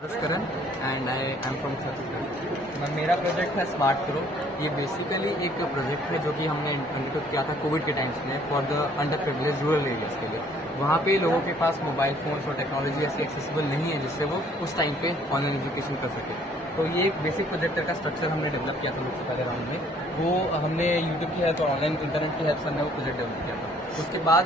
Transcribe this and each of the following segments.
Karan and I am from Chhattisgarh. मेरा project है smart pro. ये बेसिकली एक प्रोजेक्ट है जो कि हमने अंडरटेक किया था कोविड के टाइम्स में for the under privilege rural areas के लिए। वहाँ पे लोगों के पास मोबाइल फ़ोन्स और टेक्नोलॉजी ऐसी एक्सेसिबल नहीं है जिससे वो उस टाइम पे ऑनलाइन एजुकेशन कर सके। तो ये एक बेसिक प्रोजेक्टर का स्ट्रक्चर हमने डेवलप किया था लोग पहले राउंड में। वो हमने यूट्यूब की हेल्प और ऑनलाइन इंटरनेट की हेल्प से हमने वो प्रोजेक्ट डेवलप किया था। उसके बाद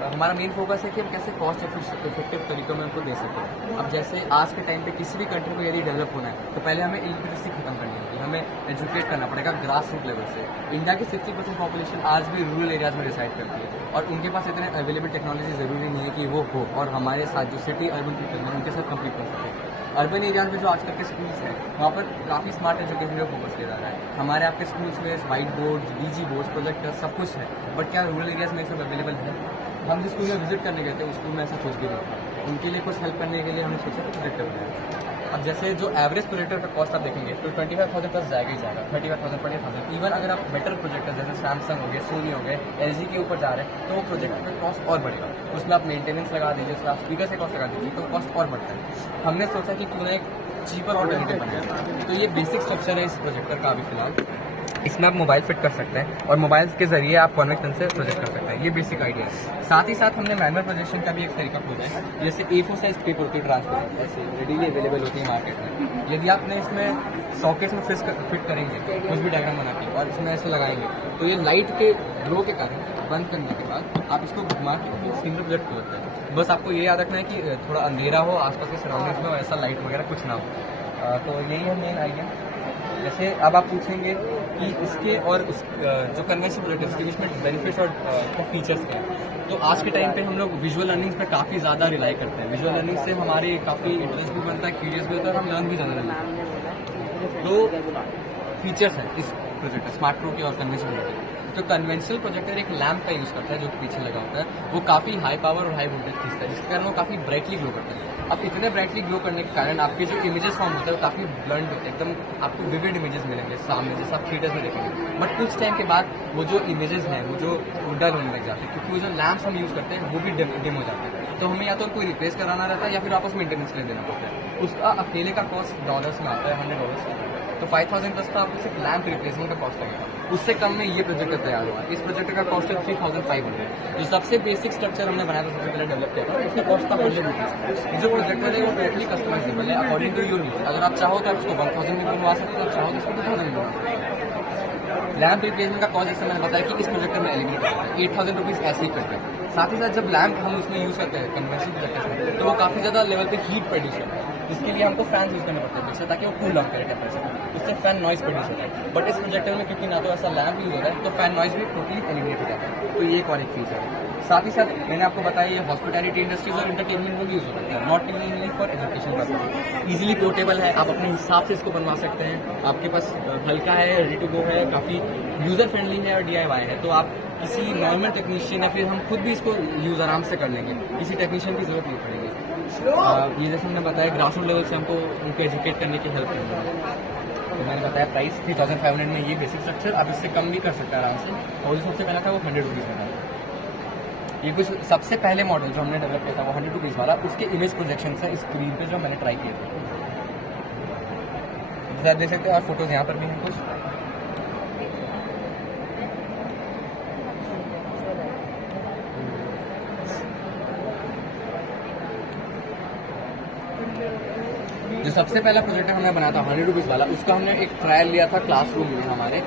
हमारा मेन फोकस है कि हम कैसे कॉस्ट इफेक्टिव तरीकों में उनको दे सकें। अब जैसे आज के टाइम पे किसी भी कंट्री को यदि डेवलप होना है तो पहले हमें इलिटरेसी खत्म करनी होगी, हमें एजुकेट करना पड़ेगा ग्रास रूट लेवल से। इंडिया की 60% पॉपुलेशन आज भी रूरल एरियाज में रिसाइड करती है और उनके पास इतने अवेलेबल टेक्नोलॉजी ज़रूरी नहीं है कि वो हो और हमारे साथ जो सिटी अर्बन पीपल हैं उनके साथ कम्पीट कर सके। अर्बन एरियाज में जो आजकल के स्कूल्स हैं वहाँ पर काफ़ी स्मार्ट एजुकेशन पर फोकस किया जा रहा है। हमारे आपके स्कूल्स में white boards, DG boards, projector सब कुछ है, बट क्या रूरल एरियाज में सब अवेलेबल है? हम जिस स्कूल में विजिट करने गए थे उस स्कूल में ऐसा कुछ भी नहीं था। उनके लिए कुछ हेल्प करने के लिए हमने सोचा था प्रोजेक्टर बनाया। अब जैसे जो एवरेज प्रोजेक्टर का कॉस्ट आप देखेंगे तो 25,000 प्लस जाएगा ही जाएगा, 35,000 40,000। इवन अगर आप बेटर प्रोजेक्टर जैसे सैमसंग हो गए, सोनी हो गए, एलजी के ऊपर जा रहे हैं तो वो प्रोजेक्टर का कॉस्ट और बढ़ेगा। उसमें आप मेंटेनेंस लगा दीजिए, उसमें आप स्पीकर से कॉस्ट लगा दीजिए तो कॉस्ट और बढ़ता है। हमने सोचा कि क्यों ना एक चीपर ऑल्टरनेटिव बने। तो ये बेसिक स्ट्रक्चर है इस प्रोजेक्टर का अभी फिलहाल। इसमें आप मोबाइल फिट कर सकते हैं और मोबाइल के जरिए आप कॉन्वेक्शन से प्रोजेक्ट कर सकते हैं। ये बेसिक आइडिया है। साथ ही साथ हमने मैनुअल प्रोजेक्शन का भी एक तरीका खोजा है। जैसे A4 साइज पेपर होती है ट्रांसपेरेंट, ऐसे रेडीली अवेलेबल होती है मार्केट में। यदि आपने इसमें सॉकेट में फिट करेंगे कुछ भी डायग्राम बना के और इसमें ऐसे लगाएंगे तो ये लाइट के ग्लो के कारण बंद करने के बाद आप इसको घुमा के सिंगल प्रोजेक्ट खोलते हैं। बस आपको ये याद रखना है कि थोड़ा अंधेरा हो आसपास के सराउंडिंग्स में और ऐसा लाइट वगैरह कुछ ना हो। तो यही है मेन आइडिया। जैसे अब आप पूछेंगे कि इसके और उस जो कन्वेंशनल प्रोजेक्ट है उसके बीच में बेनिफिट्स और फीचर्स क्या हैं। तो आज के टाइम पे हम लोग विजुअल लर्निंग पे काफ़ी ज़्यादा रिलाई करते हैं। विजुअल लर्निंग से हमारे काफ़ी इंटरेस्ट भी बनता है, क्यूरियस भी होता है और हम लर्न भी ज़्यादा करते हैं। तो फीचर्स हैं इस प्रोजेक्टर स्मार्ट प्रो के और कन्वेंशनल प्रोजेक्टर। तो कन्वेंशनल प्रोजेक्टर एक लैम्प का यूज़ करता है जो कि पीछे लगा होता है। वो काफ़ी हाई पावर और हाई वोल्टेज खींचता है जिसके कारण वो काफ़ी ब्राइटली ग्लो करता है। अब इतने ब्राइटली ग्लो करने के कारण आपके जो इमेजेस फॉर्म होते हैं वो काफ़ी ब्लंड होते हैं, एकदम आपको विविड इमेजेस मिलेंगे सामने जैसे आप थिएटर्स में देखेंगे। बट कुछ टाइम के बाद वो जो इमेजेस हैं वो जो डल होने लग जाते हैं क्योंकि वो जो लैम्प्स हम यूज़ करते हैं वो भी डिम हो जाते हैं। तो हमें या तो उनको रिप्लेस कराना रहता है या फिर आपस मेंटेनेंस के लिए देना पड़ता है। उसका अकेले का कॉस्ट डॉलर्स में आता है, $100। तो 5,000 प्लस का आपको सिर्फ लैम्प रिप्लेसमेंट का कॉस्ट लगेगा। उससे कम में ये प्रोजेक्टर तैयार हुआ। इस प्रोजेक्टर का कॉस्ट है 3,500। जो सबसे बेसिक स्ट्रक्चर हमने बनाया था सबसे पहले डेवलप किया था उसका कॉस्ट था ₹100। जो प्रोजेक्टर है वो टोटली कस्टमाइजेबल है अकॉर्डिंग टू योर नीड। अगर आप चाहो तो आप इसको 1,000 में बनवा सकते हो, आप चाहो तो इसको 2,000 में बनवा सकते हो। लैम्प रिप्लेसमेंट का कॉस्ट जैसे मैंने बताया कि इस प्रोजेक्टर में एलिमिनेट होता है, 8,000 रुपीज़ ऐसे ही करते हैं। साथ ही साथ जब लैम्प हम उसमें यूज़ करते हैं कन्वेंशनल प्रोजेक्टर में तो वो काफ़ी ज़्यादा लेवल पे हीट प्रोड्यूस करता है जिसके लिए हमको फैन यूज़ करने पड़ते हैं जिससे ताकि वो कूल ऑफ करे टेम्परेचर। उससे फैन नॉइज प्रोड्यूस होता है। बट इस प्रोजेक्टर में क्योंकि ना तो ऐसा लैम्प यूज़ होता है तो फैन नॉइज भी टोटली एलिमिनेट हो जाता है। तो ये एक और एक फीचर है। साथ ही साथ मैंने आपको बताया ये हॉस्पिटैलिटी इंडस्ट्रीज और एंटरटेनमेंट में भी यूज़ हो सकता है, not only for education purpose. Easily portable है, आप अपने हिसाब से इसको बनवा सकते हैं। आपके पास हल्का है, रेडी टू गो है, काफ़ी यूज़र फ्रेंडली है और DIY है। तो आप किसी नॉर्मल टेक्नीशियन या फिर हम खुद भी इसको यूज़ आराम से कर लेंगे, किसी टेक्नीशियन की जरूरत नहीं पड़ेगी। ये जैसे हमने बताया ग्रास रूट लेवल से हमको उनको एजुकेट करने की हेल्प करेंगे। तो मैंने बताया प्राइस 3,500 में ये बेसिक स्ट्रक्चर, आप इससे कम भी कर सकते हैं आराम से। और जो सबसे पहला था वो ₹100 में था। ये कुछ सबसे पहले मॉडल जो हमने डेवलप किया था वो ₹100 वाला, उसके इमेज प्रोजेक्शन है स्क्रीन पे जो मैंने ट्राई किए थे। जैसे आप देख सकते हैं और फोटोज यहाँ पर भी हैं कुछ। जो सबसे पहला प्रोजेक्टर हमने बनाया था ₹100 वाला उसका हमने एक ट्रायल लिया था क्लासरूम में हमारे।